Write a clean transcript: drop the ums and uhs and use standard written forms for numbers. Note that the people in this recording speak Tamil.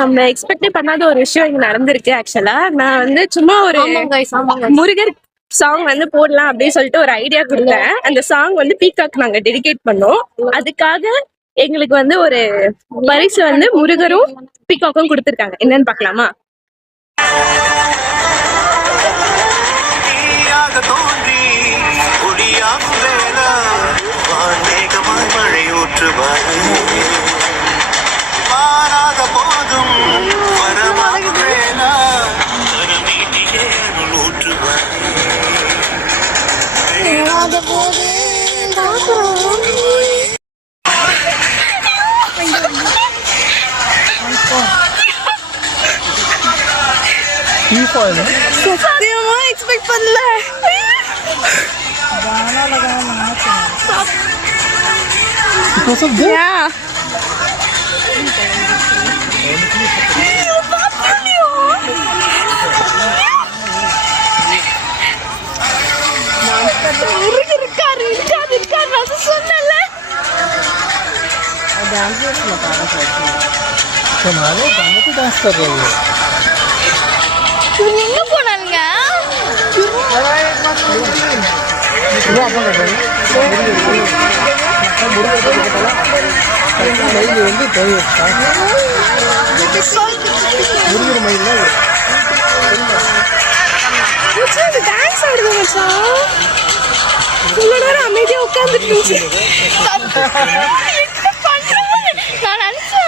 நம்ம எக்ஸ்பெக்டே பண்ணாத ஒரு விஷயம் இங்க நடந்திருக்கு. ஆக்சுவலா நான் வந்து சும்மா ஒரு முருகர் சாங் வந்து போடலாம் அப்படின்னு சொல்லிட்டு ஒரு ஐடியா கொடுத்தேன். அந்த சாங் வந்து பீகாக் நாங்க டெடிகேட் பண்ணோம். அதுக்காக எங்களுக்கு வந்து ஒரு பரிசு வந்து முருகரும் பீகாக்கும் கொடுத்துருக்காங்க. என்னன்னு பாக்கலாமா? சத்தியமா எக்ஸ்பெக்ட் பண்ணல. Because of this? Yeah. Dance कर रहे हैं. எங்க போனாங்க? டான்ஸ் ஆடுது மச்சான். இவ்வளவு நேரம் அமைதியா உட்கார்ந்துட்டு இருந்துச்சு. நான் நினைச்சேன்